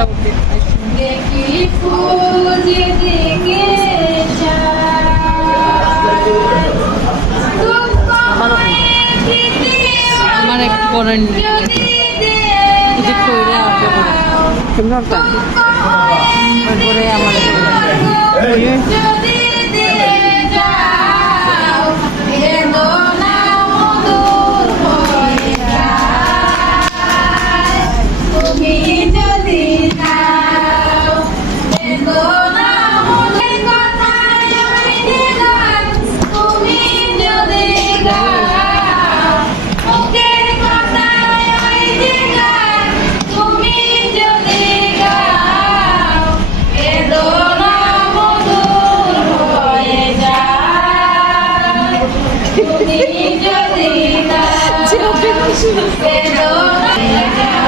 কথা বলতে দেখি ফুল যেদিকে আমার একটু করেন। Deus yo me